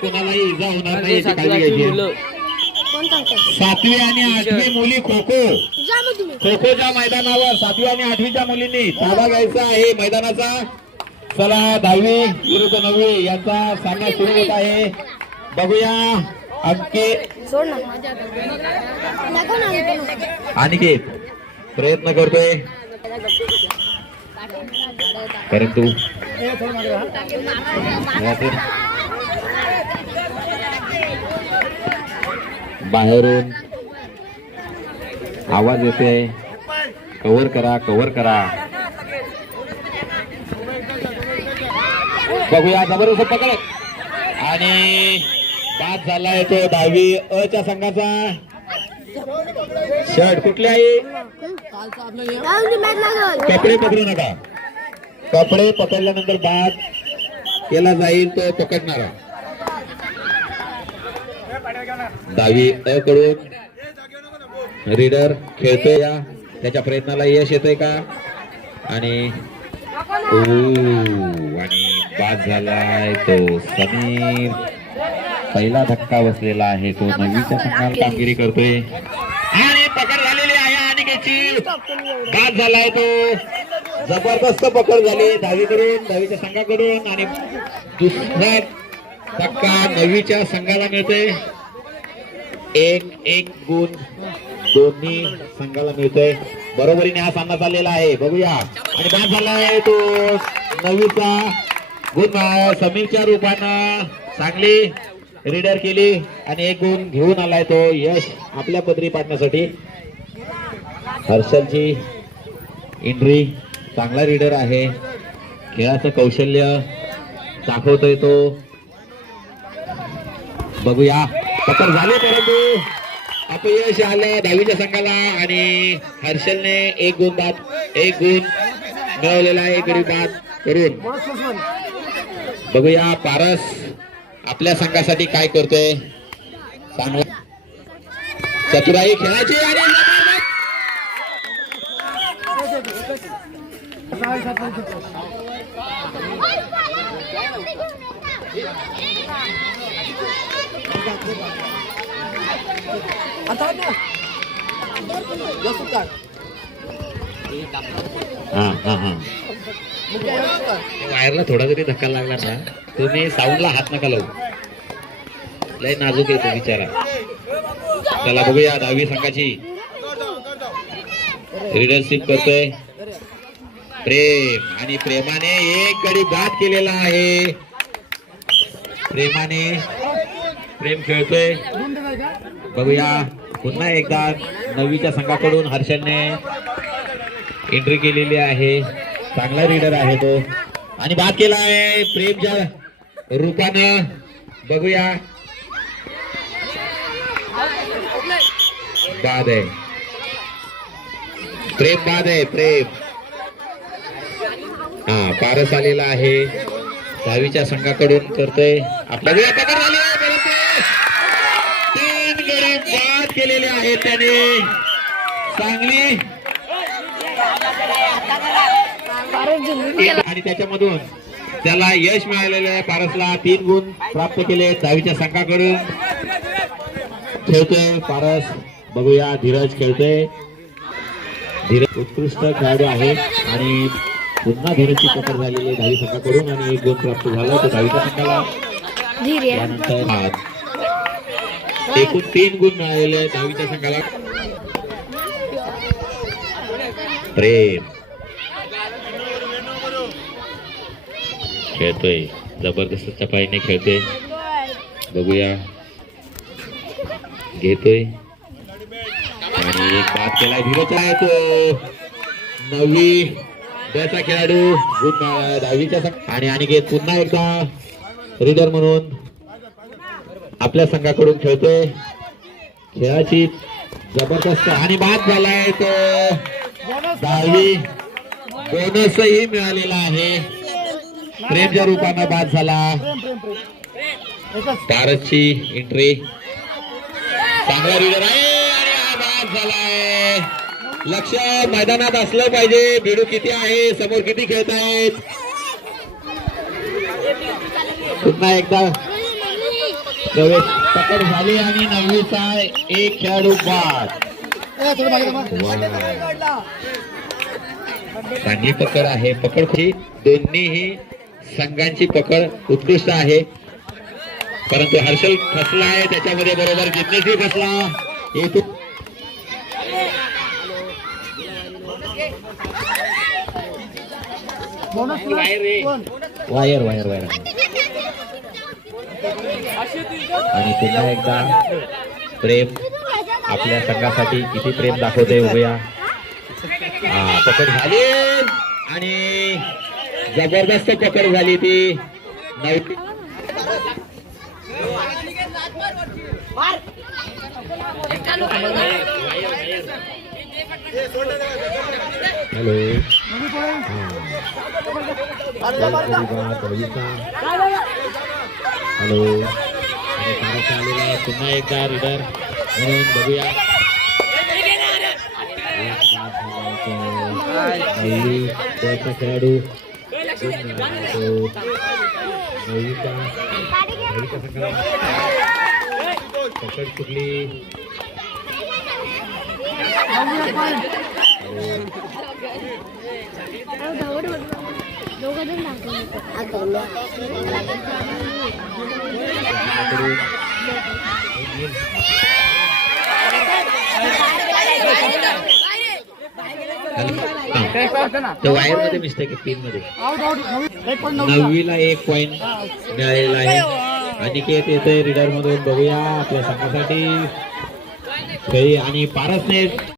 कोणालाही इजा होणार नाही याची काळजी घ्यायची सातवी आणि आठवी मुली खो खो खो खोच्या मैदानावर सातवी आणि आठवीच्या मुलींनी ताबा घ्यायचा आहे मैदानाचा. चला दहावी विरुद्ध नववी यांचा सामना सुरू होत आहे. बघूया. अनिकेत प्रयत्न करतोय. परंतु बाहेरून. आवाज येते. कव्हर करा कव्हर करा. बघूया जबरदस्त पकड. आणि बाद झालाय तो दहावी अ च्या संघाचा. शर्ट कुठली आहे कपडे पकडू नका. कपडे पकडल्यानंतर बाद केला जाईल तो पकडणारा. दहावी अ कडून रीडर खेळतोय या. त्याच्या प्रयत्नाला यश येतंय का? आणि आणि बाद झालाय तो समीर. पहिला धक्का बसलेला आहे तो. नववीच्या संघात कामगिरी करतोय. आणि पकड झालेली आहे आणि बाद झालाय तो. जबरदस्त पकड झाली दहावीकडून दहावीच्या संघाकडून. आणि दुसरा धक्का नववीच्या संघाला मिळतोय. एक एक गुण दोन्ही संघाला मिळतोय. बरोबरीने हा सामना चाललेला आहे. बघूया. आणि बाद आहे तो नवीचा गुण समीरच्या रूपानं चांगली रीडर केली आणि एक गुण घेऊन आलाय तो यश आपल्या पदरी पाडण्यासाठी. हर्षलची एंट्री चांगला रीडर आहे. खेळाचं कौशल्य दाखवतोय तो. बघूया. तर झाले परंतु अपयश आलं दहावीच्या संघाला आणि हर्षलने एक गुण बाद एक गुण मिळवलेला आहे गरीब बाद करून बघूया पारस आपल्या संघासाठी काय करतोय चांगला चतुराई खेळाची आणि वायरला थोडा जरी धक्का लागला ना तुम्ही साऊंडला हात नका लावू. लय नाजूक येतो विचारा चला बघूया दहावी संघाची. लिडरशिप करतोय. प्रेम आणि प्रेमाने एक गडी बाद केलेला आहे. प्रेमाने प्रेम खेळतोय. बघूया पुन्हा एकदा नववीच्या संघाकडून हर्षलने एंट्री केलेली आहे. चांगला रीडर आहे तो. आणि बाद केला आहे प्रेमच्या रूपानं. बघूया. बाद आहे. प्रेम बाद आहे प्रेम. हा पारस आलेला आहे. दहावीच्या संघाकडून करतोय. आपल्या वेळा पकड झाली आहे, परंतु तीन गडी बाद आणि त्याच्यामधून त्याला यश मिळालेलं आहे. पारसला तीन गुण प्राप्त केले दहावीच्या संघाकडून. खेळतोय पारस. बघूया धीरज खेळतोय. धीरज उत्कृष्ट खेळाडू आहे. आणि पुन्हा धीरजची पकड झालेली आहे दहावी संघाकडून आणि एक गुण प्राप्त झाला तो दहावीच्या संघाला. त्यानंतर. एकूण तीन गुण मिळालेले आहेत दहावीच्या संघाला. प्रेम. खेळतोय. जबरदस्त चपाईने खेळतोय. बघूया. घेतोय. आणि एक बाद केला धीरज आहे तो. नववी त्याचा खेळाडू. गुण मिळाला दहावीच्या संघ- आणि घेत पुन्हा एकदा. रिडर म्हणून. आपल्या संघाकडून खेळतोय. खेळाची जबरदस्त आणि बाद झालाय तो. दहावी बोनसही मिळालेला आहे. प्रेमच्या रूपानं बाद झाला. पारसची एंट्री चांगला रिडर आहे आणि हा बाद झालाय. लक्ष मैदानात असलं पाहिजे. बिडू किती आहे? समोर किती खेळत आहेत पुन्हा एकदा प्रवेश पकड झाली आणि नववीचा एक खेळाडू बाद. चांगली पकड आहे. पकड खुशी दोन्हीही संघांची पकड उत्कृष्ट आहे. परंतु हर्षल फसला आहे. त्याच्यामध्ये बरोबर जिज्ञेसही फसला येतो वायर वायर वायर आणि पुन्हा एकदा प्रेम आपल्या संघासाठी किती प्रेम दाखवते उभ्या पकड झाली. आणि जबरदस्त पकड झाली ती. हॅलो. हॅलो. आणि फारच आलेला आहे पुन्हा एकदा रिडर म्हणून बघूया एक बाद झाला तो. नववी त्याचा खेळाडू दोन मिळाला तो. नववीचा नववीच्या संघाला पकड चुकली दोघं वायरमध्ये मिस्टेक आहे तीन मध्ये नववीला एक पॉइंट मिळालेला आहे. अनिकेत येते रिडर मधून. बघूया आपल्या संघासाठी. खेळी आणि पारसने